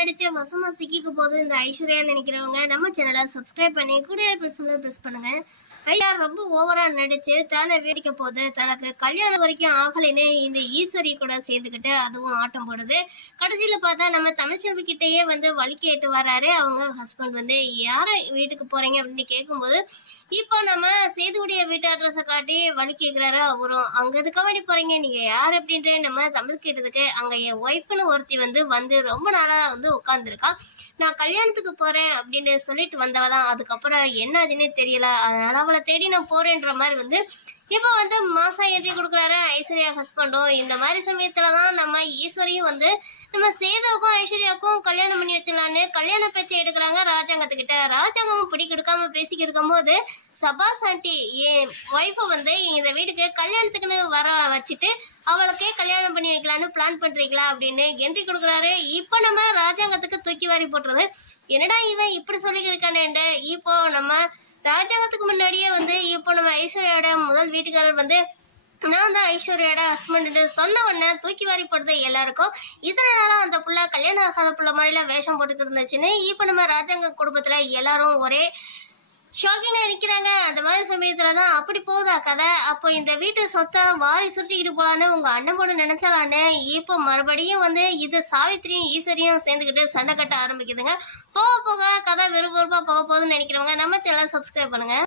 நடிச்ச வசமா சிக்கிக்க போது இந்த ஐஸ்வர்யா நினைக்கிறவங்க நம்ம சேனலை சப்ஸ்கிரைப் பண்ணி கூட பிரஸ் பண்ணுங்க. ஐயா ரொம்ப ஓவரா நடிச்சு தானே வேடிக்கை போது தனக்கு கல்யாணம் வரைக்கும் ஆகலைன்னு இந்த ஈஸ்வரி கூட சேர்ந்துக்கிட்டு அதுவும் ஆட்டம் போடுது. கடைசியில பார்த்தா நம்ம தமிழ்ச்செல்வி கிட்டேயே வழி கேட்டு வர்றாரு அவங்க ஹஸ்பண்ட். யாரை வீட்டுக்கு போறீங்க அப்படின்னு கேட்கும்போது இப்போ நம்ம சேதுவுடைய வீட்டு அட்ரஸை காட்டி வழி கேட்குறாரு அவரும். அங்க எதுக்காக வேண்டி போறீங்க, நீங்க யார் அப்படின்ற நம்ம தமிழ் கேட்டதுக்கு அங்க என் ஒய்ஃப்னு ஒருத்தி வந்து ரொம்ப நாளா உட்காந்துருக்கா, நான் கல்யாணத்துக்கு போறேன் அப்படின்னு சொல்லிட்டு வந்தவதான். அதுக்கப்புறம் என்னாச்சுன்னே தெரியல, அதனால அவளை தேடி நான் போறேன்ற மாதிரி இப்போ மாசா என்ட்ரி கொடுக்குறாரு ஐஸ்வர்யா ஹஸ்பண்டும். இந்த மாதிரி சமயத்துலதான் நம்ம ஈஸ்வரியும் நம்ம சேதுவுக்கும் ஐஸ்வர்யாவுக்கும் கல்யாணம் பண்ணி வச்சிடலான்னு கல்யாண பேச்சை எடுக்கிறாங்க ராஜாங்கத்துக்கிட்ட. ராஜாங்கமும் பிடி கொடுக்காம பேசிக்கிட்டு இருக்கும்போது சபாஸ் ஆண்டி என் ஒய்ஃபை இந்த வீட்டுக்கு கல்யாணத்துக்குன்னு வர வச்சுட்டு அவளுக்கே கல்யாணம் பண்ணி வைக்கலான்னு பிளான் பண்றீங்களா அப்படின்னு என்ட்ரி கொடுக்குறாரு. இப்போ நம்ம ராஜாங்கத்துக்கு தூக்கி வாரி போட்டுறது. என்னடா இவன் இப்படி சொல்லிக்கிட்டு இருக்கானேண்டு இப்போ நம்ம ராஜாங்கத்துக்கு முன்னாடியே இப்போ நம்ம ஐஸ்வர்யாவோட முதல் வீட்டுக்காரர் நான் தான் ஐஸ்வர்யாவோட ஹஸ்பண்ட் சொன்ன உடனே தூக்கி வாரி போடுறது எல்லாருக்கும். இதனால அந்த புள்ள கல்யாணம் ஆகாத புள்ள மாதிரிலாம் வேஷம் போட்டுட்டு இருந்துச்சுன்னு இப்போ நம்ம ராஜாங்க குடும்பத்துல எல்லாரும் ஒரே ஷாக்கிங்கா நிற்கிறாங்க. அந்த மாதிரி சமயத்துல தான் அப்படி போகுதா கதை. அப்போ இந்த வீட்டு சொத்தை வாரி சுருட்டிக்கிட்டு போலான்னு உங்க அண்ணன் பொண்ணு நினைச்சாலான்னு இப்போ மறுபடியும் இது சாவித்திரியும் ஈஸ்வரியும் சேர்ந்துக்கிட்டு சண்டை கட்ட ஆரம்பிக்குதுங்க. போக போக கதை விறுவிறுப்பா போக போகுதுன்னு நினைக்கிறவங்க நம்ம சேனலை சப்ஸ்கிரைப் பண்ணுங்க.